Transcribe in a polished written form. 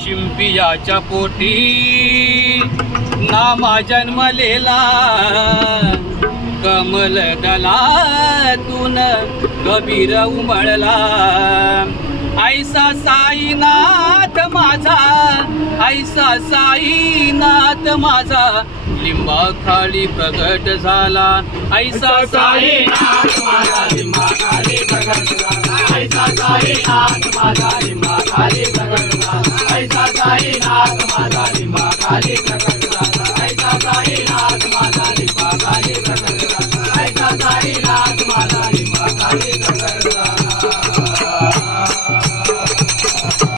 शिंपियाच्या पोटी नामा जन्मलेला कमल दलातून कबीर उमळला ऐसा साईनाथ माझा ऐसा साईनाथ माझा लिंबाखाली प्रगट झाला ऐसा साईनाथ माझा लिंबाखाली प्रगट झाला ऐसा साईनाथ माझा लिंबाखाली प्रगट झाला ऐसा साईनाथ माझा लिंबाखाली प्रगट झाला ऐसा साईनाथ माझा लिंबाखाली प्रगट झाला ऐसा साईनाथ माझा लिंबाखाली प्रगट